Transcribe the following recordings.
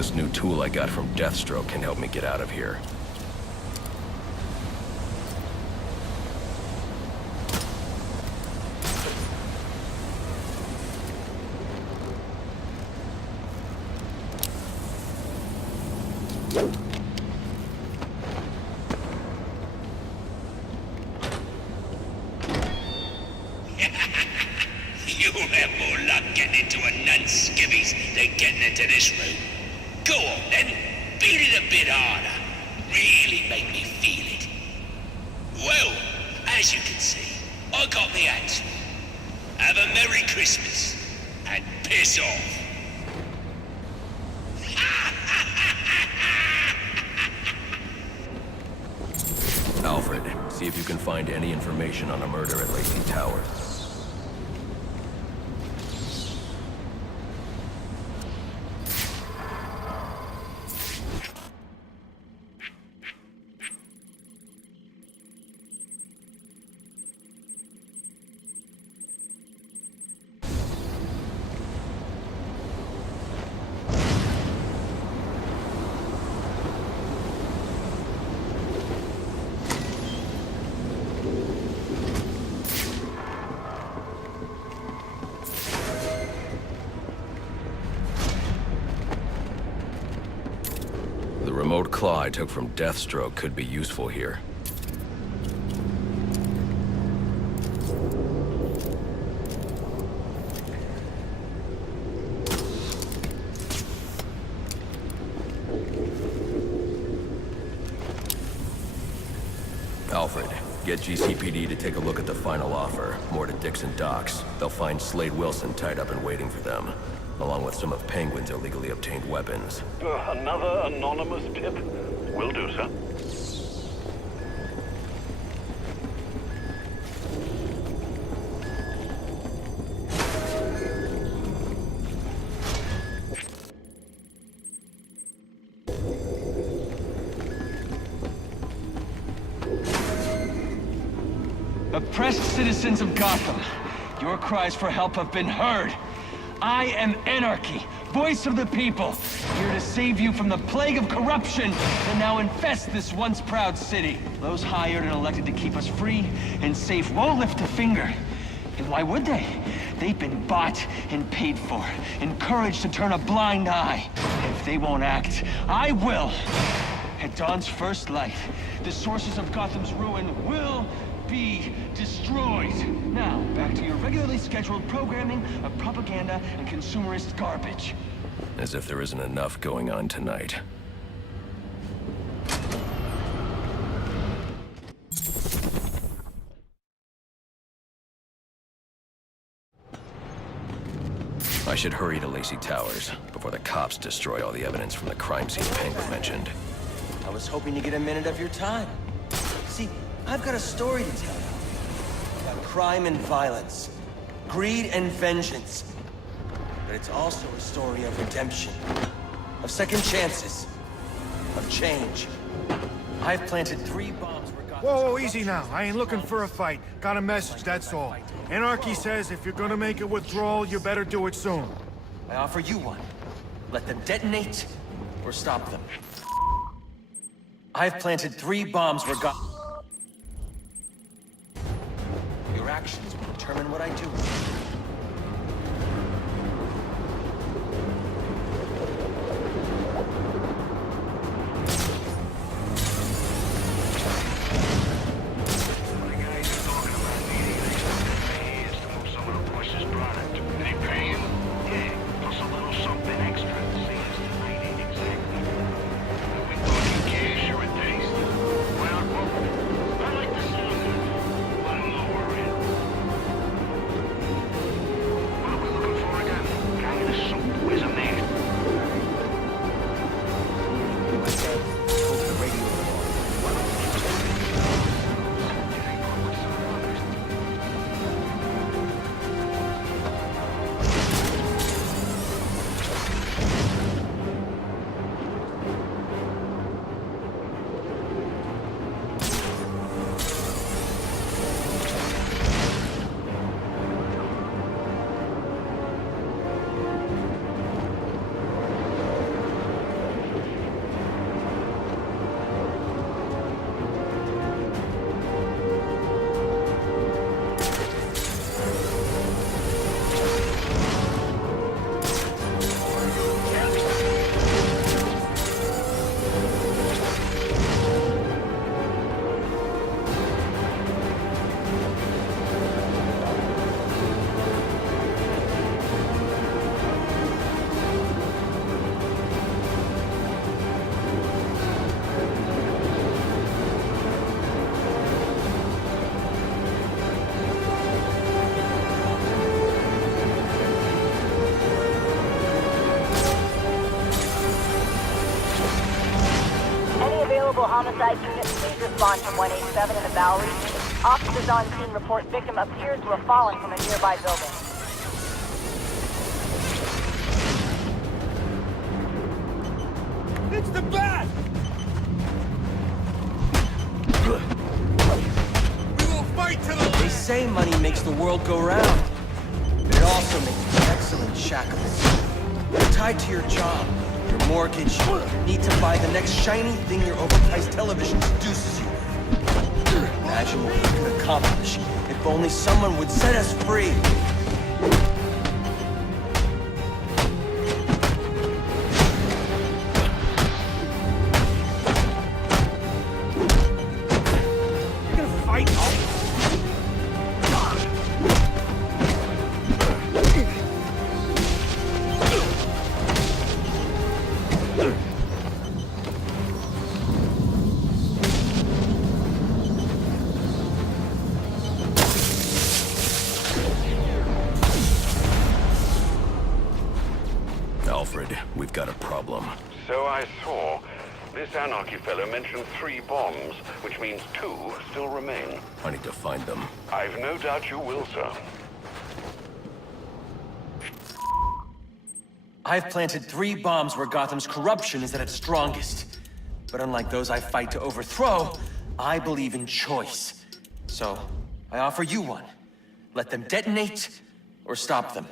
This new tool I got from Deathstroke can help me get out of here. You'll have more luck getting into a nun's skivvies than getting into this room. Go on then, beat it a bit harder. Really make me feel it. Well, as you can see, I got the answer. Have a Merry Christmas, and piss off. Alfred, see if you can find any information on a murder at Lacey Towers. The remote claw I took from Deathstroke could be useful here. Alfred, get GCPD to take a look at the final offer, more to Dixon Docks. They'll find Slade Wilson tied up and waiting for them, along with some of Penguin's illegally obtained weapons. Another anonymous tip? Will do, sir. Oppressed citizens of Gotham, your cries for help have been heard. I am Anarchy, voice of the people, here to save you from the plague of corruption that now infests this once proud city. Those hired and elected to keep us free and safe won't lift a finger. And why would they? They've been bought and paid for, encouraged to turn a blind eye. If they won't act, I will. At dawn's first light, the sources of Gotham's ruin will be destroyed. Now, back to your regularly scheduled programming of propaganda and consumerist garbage. As if there isn't enough going on tonight. I should hurry to Lacey Towers before the cops destroy all the evidence from the crime scene Penguin mentioned. I was hoping to get a minute of your time. See, I've got a story to tell you. About crime and violence. Greed and vengeance. But it's also a story of redemption. Of second chances. Of change. I've planted 3 bombs where Gotham's Whoa, easy now. I ain't looking for a fight. Got a message, that's all. Anarchy says if you're gonna make a withdrawal, you better do it soon. I offer you one. Let them detonate, or stop them. I've planted 3 bombs where Your actions will determine what I do. Prequel homicide unit, please respond to 187 in the Bowery. Officers on scene report victim appears to have fallen from a nearby building. It's the Bat! We will fight to the They say money makes the world go round, but it also makes excellent shackles. You're tied to your job, your mortgage, you need to buy the next shiny thing your overpriced television seduces you. Imagine what we could accomplish if only someone would set us free. Alfred, we've got a problem. So I saw. This Anarchy fellow mentioned 3 bombs, which means 2 still remain. I need to find them. I've no doubt you will, sir. I've planted 3 bombs where Gotham's corruption is at its strongest. But unlike those I fight to overthrow, I believe in choice. So, I offer you one. Let them detonate, or stop them.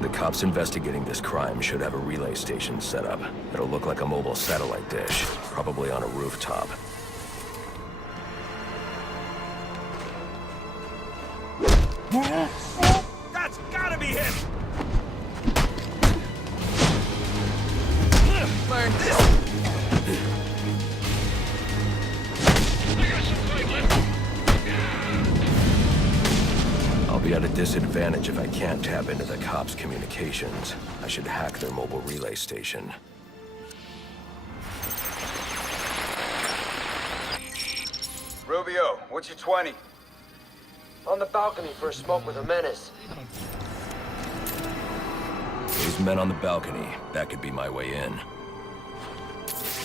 The cops investigating this crime should have a relay station set up. It'll look like a mobile satellite dish, probably on a rooftop. That's gotta be him! Learn this! I'll be at a disadvantage if I can't tap into the cops' communications. I should hack their mobile relay station. Rubio, what's your 20? On the balcony for a smoke with a menace. Those men on the balcony, that could be my way in.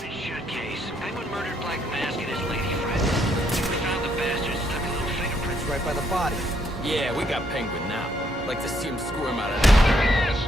It should, Case. Penguin murdered Black Mask and his lady friend. We found the bastards by the body. Yeah, we got Penguin now. Like to see him squirm out of that.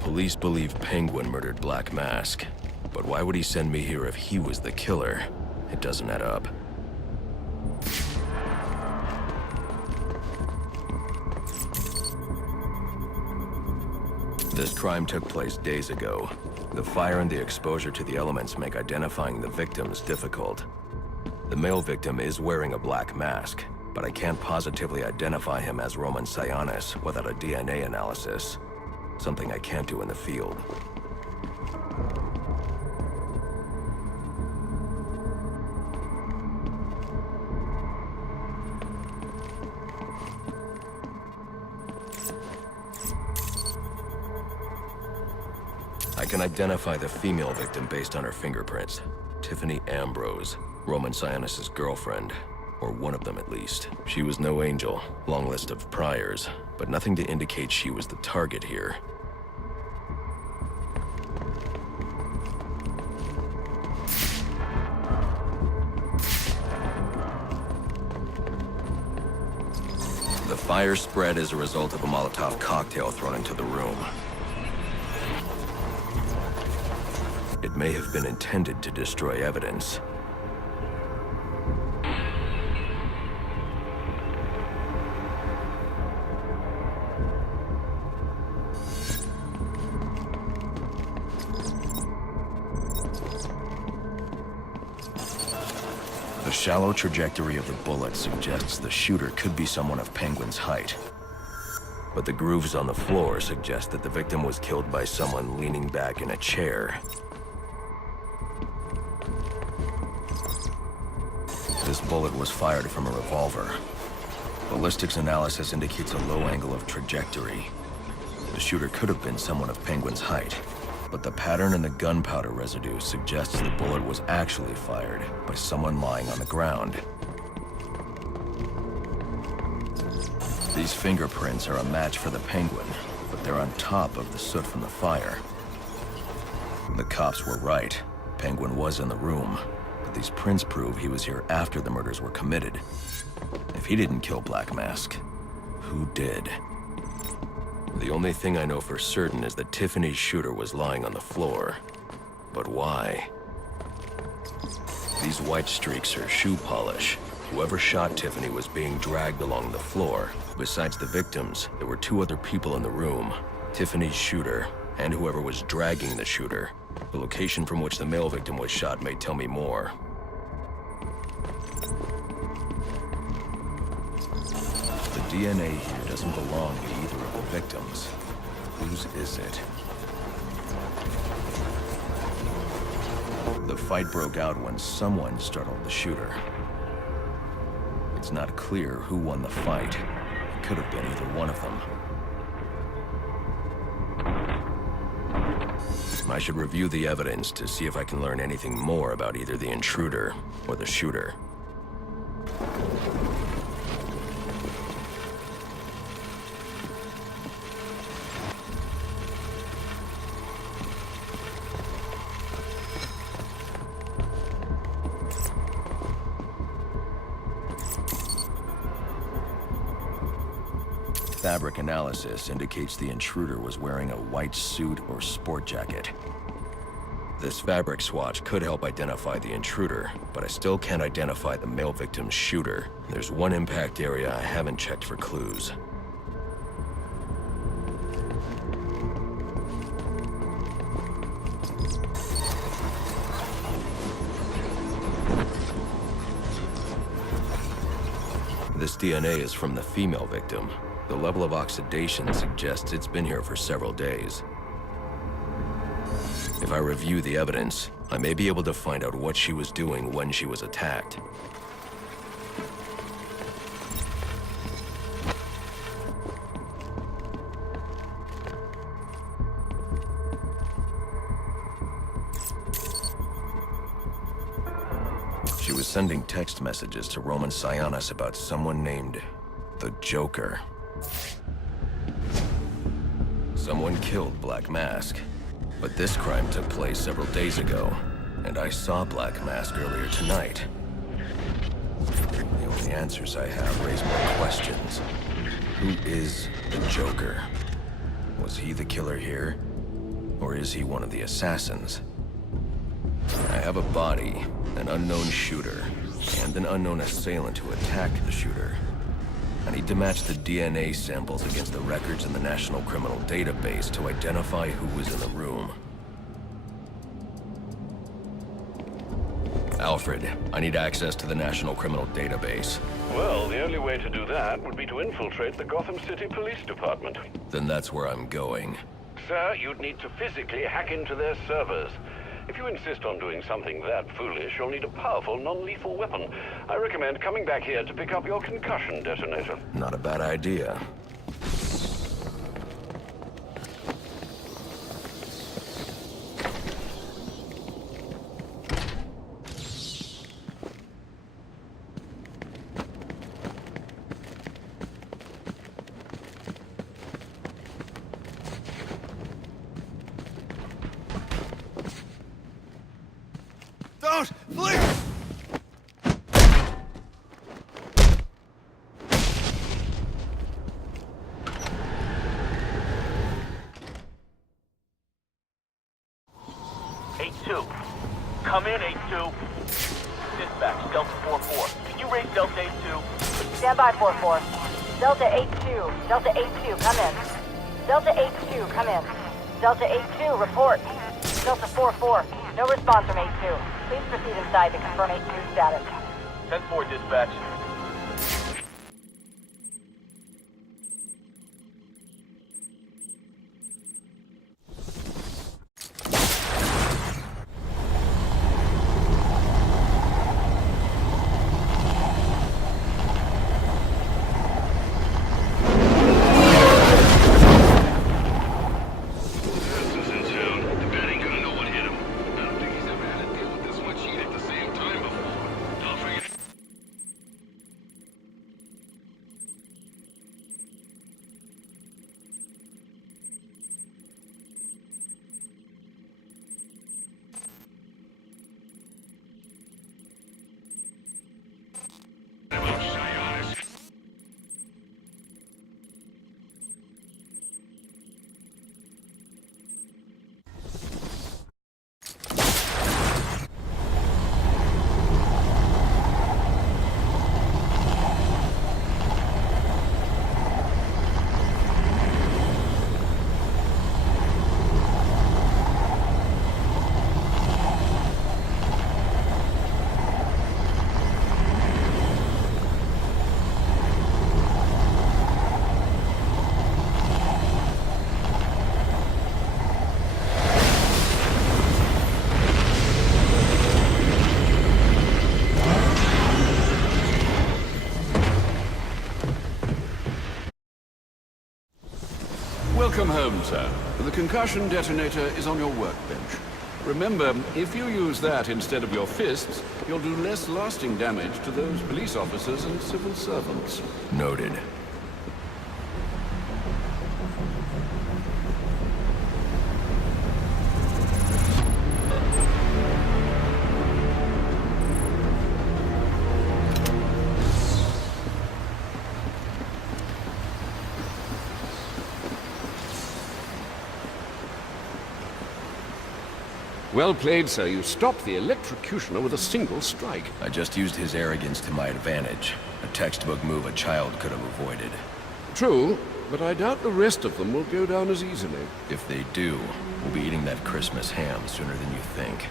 Police believe Penguin murdered Black Mask, but why would he send me here if he was the killer? It doesn't add up. This crime took place days ago. The fire and the exposure to the elements make identifying the victims difficult. The male victim is wearing a black mask, but I can't positively identify him as Roman Sionis without a DNA analysis. Something I can't do in the field. I can identify the female victim based on her fingerprints. Tiffany Ambrose, Roman Sionis' girlfriend. Or one of them at least. She was no angel, long list of priors, but nothing to indicate she was the target here. The fire spread as a result of a Molotov cocktail thrown into the room. It may have been intended to destroy evidence. The shallow trajectory of the bullet suggests the shooter could be someone of Penguin's height. But the grooves on the floor suggest that the victim was killed by someone leaning back in a chair. This bullet was fired from a revolver. Ballistics analysis indicates a low angle of trajectory. The shooter could have been someone of Penguin's height. But the pattern in the gunpowder residue suggests the bullet was actually fired by someone lying on the ground. These fingerprints are a match for the Penguin, but they're on top of the soot from the fire. The cops were right. Penguin was in the room, but these prints prove he was here after the murders were committed. If he didn't kill Black Mask, who did? The only thing I know for certain is that Tiffany's shooter was lying on the floor. But why? These white streaks are shoe polish. Whoever shot Tiffany was being dragged along the floor. Besides the victims, there were two other people in the room. Tiffany's shooter, and whoever was dragging the shooter. The location from which the male victim was shot may tell me more. The DNA here doesn't belong to either of the victims. Whose is it? The fight broke out when someone startled the shooter. It's not clear who won the fight. It could have been either one of them. I should review the evidence to see if I can learn anything more about either the intruder or the shooter. Fabric analysis indicates the intruder was wearing a white suit or sport jacket. This fabric swatch could help identify the intruder, but I still can't identify the male victim's shooter. There's one impact area I haven't checked for clues. This DNA is from the female victim. The level of oxidation suggests it's been here for several days. If I review the evidence, I may be able to find out what she was doing when she was attacked. She was sending text messages to Roman Sionis about someone named the Joker. Someone killed Black Mask, but this crime took place several days ago, and I saw Black Mask earlier tonight. The only answers I have raise more questions. Who is the Joker? Was he the killer here? Or is he one of the assassins? I have a body, an unknown shooter, and an unknown assailant who attacked the shooter. I need to match the DNA samples against the records in the National Criminal Database to identify who was in the room. Alfred, I need access to the National Criminal Database. Well, the only way to do that would be to infiltrate the Gotham City Police Department. Then that's where I'm going. Sir, you'd need to physically hack into their servers. If you insist on doing something that foolish, you'll need a powerful, non-lethal weapon. I recommend coming back here to pick up your concussion detonator. Not a bad idea. Don't! Please! Come in, 8-2. Dispatch, Delta 4-4. Can you raise Delta 8-2? Stand by, 4-4. Delta 8-2. Delta 8-2, come in. Delta 8-2, come in. Delta 8-2, report. Delta 4-4, no response from 8-2. Please proceed inside to confirm 8-2 status. 10-4, dispatch. Welcome home, sir. The concussion detonator is on your workbench. Remember, if you use that instead of your fists, you'll do less lasting damage to those police officers and civil servants. Noted. Well played, sir. You stopped the electrocutioner with a single strike. I just used his arrogance to my advantage. A textbook move a child could have avoided. True, but I doubt the rest of them will go down as easily. If they do, we'll be eating that Christmas ham sooner than you think.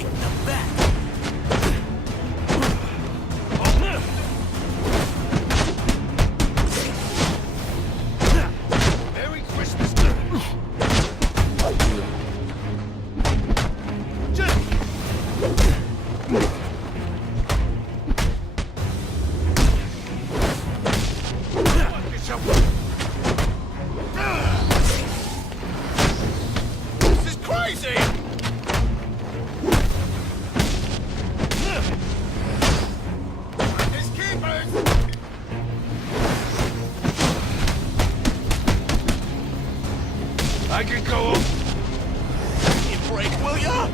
fight in the back. Merry Christmas. This is crazy! His keepers! I can go. You break, will ya?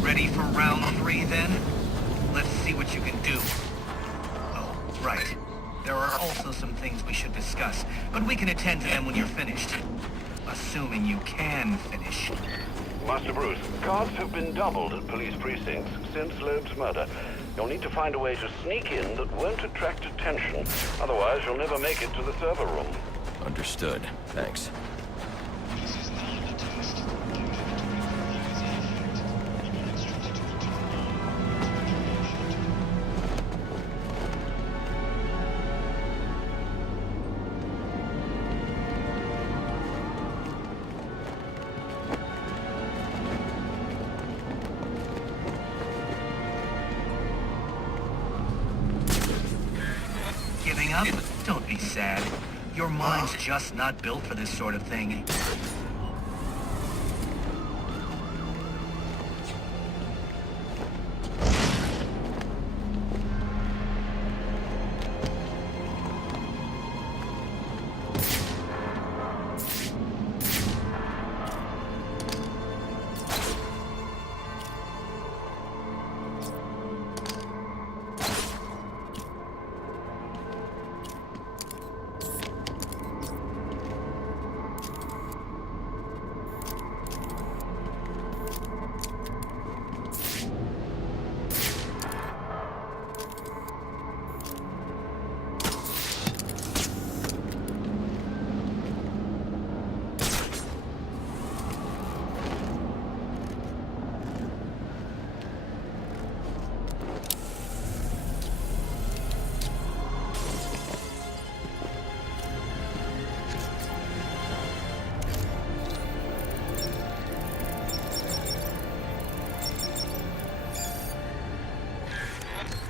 Ready for round 3 then? Let's see what you can do. Oh, right. There are also some things we should discuss, but we can attend to them when you're finished. Assuming you can finish. Master Bruce, guards have been doubled at police precincts since Loeb's murder. You'll need to find a way to sneak in that won't attract attention. Otherwise, you'll never make it to the server room. Understood. Thanks. Giving up? Don't be sad. Your mind's just not built for this sort of thing.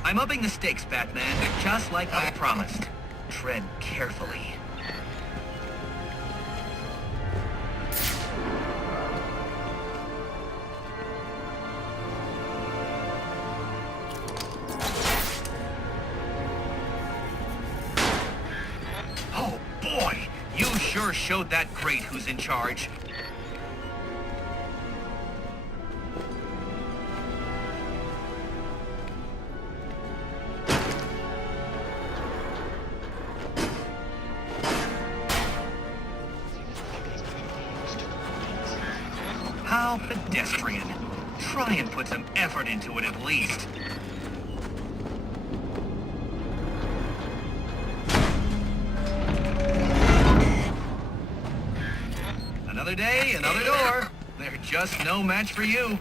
I'm upping the stakes, Batman, just like I promised. Tread carefully. Oh boy! You sure showed that great who's in charge. How pedestrian. Try and put some effort into it at least. Another day, another door. They're just no match for you.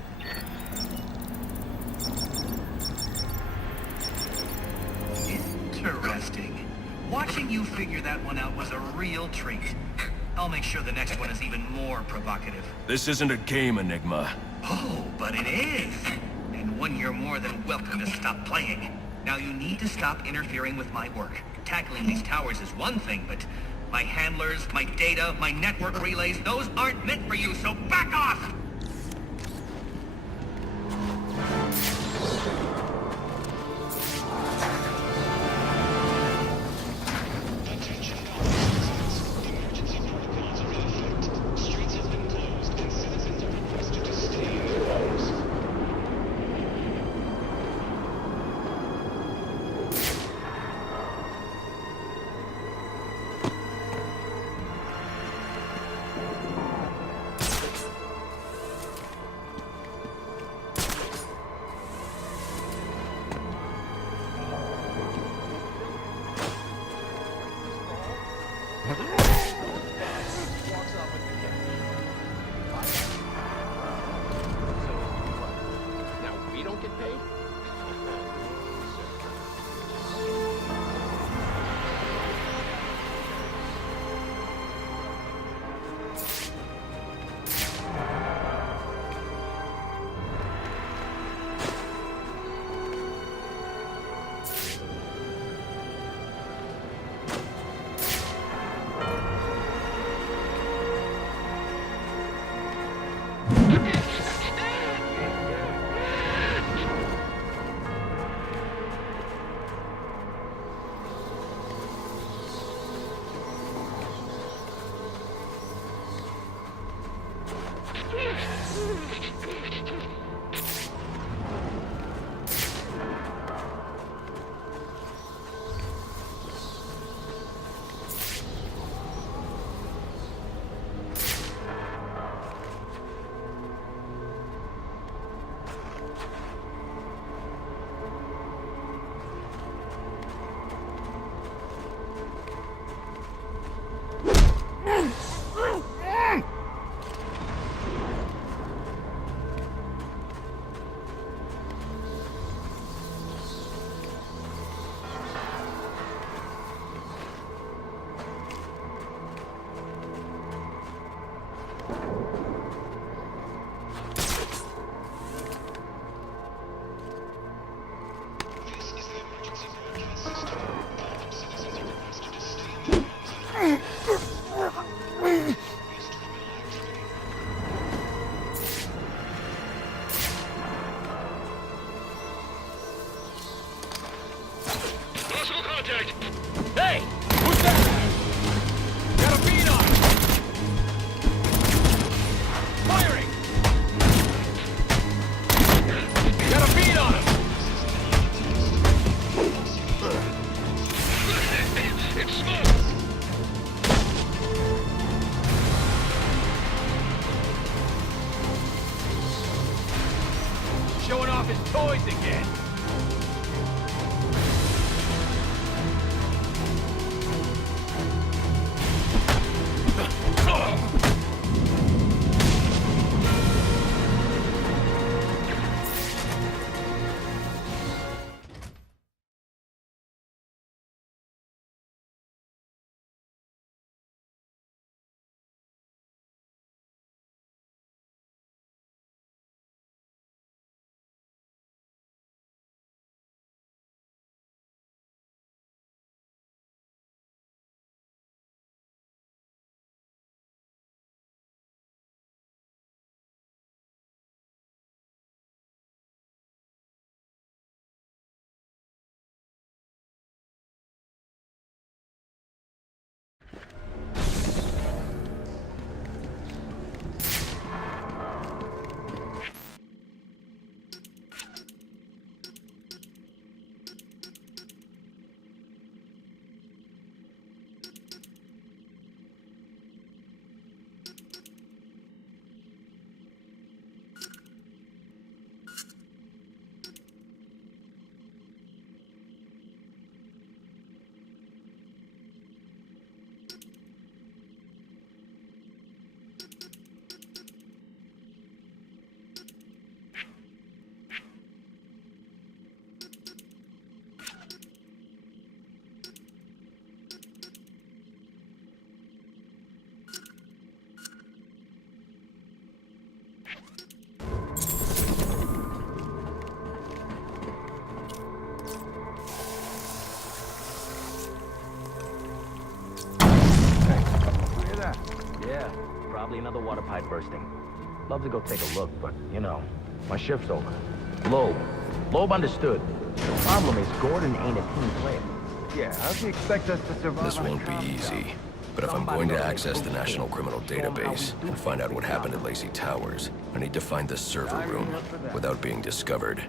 Interesting. Watching you figure that one out was a real treat. I'll make sure the next one is even more provocative. This isn't a game, Enigma. Oh, but it is. And one you're more than welcome to stop playing. Now you need to stop interfering with my work. Tackling these towers is one thing, but my handlers, my data, my network relays, those aren't meant for you, so back off! Hey! Who's that? Got a bead on him! Firing! Got a bead on him! It's smoke! Showing off his toys again! Yeah, probably another water pipe bursting. Love to go take a look, but, you know, my shift's over. Loeb understood. The problem is Gordon ain't a team player. Yeah, how do you expect us to survive? This won't be easy. But if I'm going to access the National Criminal Database and find out what happened at Lacey Towers, I need to find the server room without being discovered.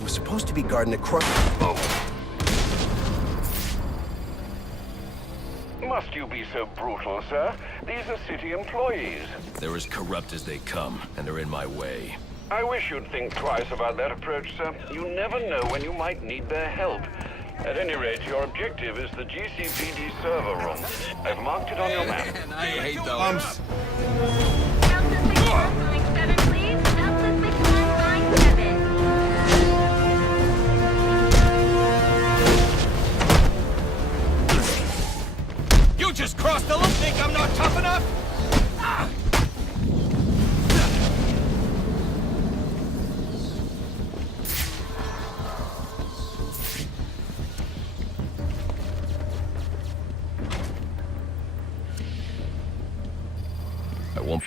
We're supposed to be guarding the crime. Must you be so brutal, sir? These are city employees. They're as corrupt as they come, and they're in my way. I wish you'd think twice about that approach, sir. You never know when you might need their help. At any rate, your objective is the GCPD server room. I've marked it on your map. Man, I hate those. Delta 6157, please. Delta 6157. You just crossed the loop. Think I'm not tough enough? Ah! I won't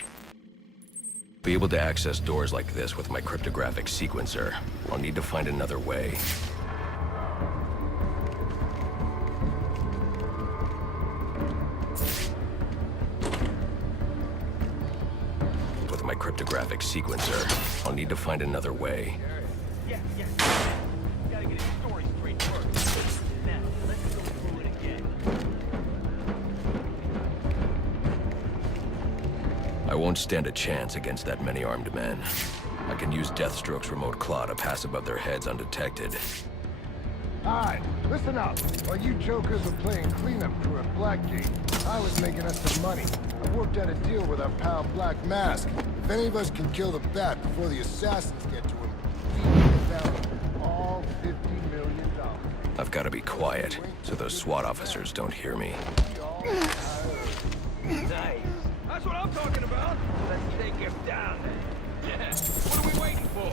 be able to access doors like this with my cryptographic sequencer. I'll need to find another way. With my cryptographic sequencer, I'll need to find another way. Yeah. Gotta get his story straight first. Now, let's go through it again. I won't stand a chance against that many armed men. I can use Deathstroke's remote claw to pass above their heads undetected. Alright, listen up. While you jokers were playing cleanup crew at Blackgate, I was making us some money. I worked out a deal with our pal Black Mask. If any of us can kill the Bat before the assassins get to him, we can bounty all $50 million. I've got to be quiet, so those SWAT officers don't hear me. Nice. That's what I'm talking about. Let's take him down. Yeah. What are we waiting for?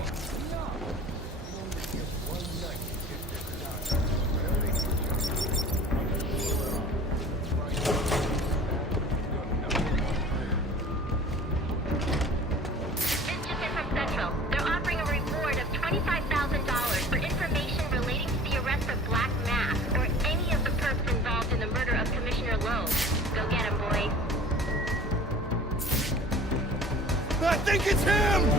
Central. They're offering a reward of $25,000 for information relating to the arrest of Black Mask or any of the perps involved in the murder of Commissioner Lowe. Go get him, boys. I think it's him!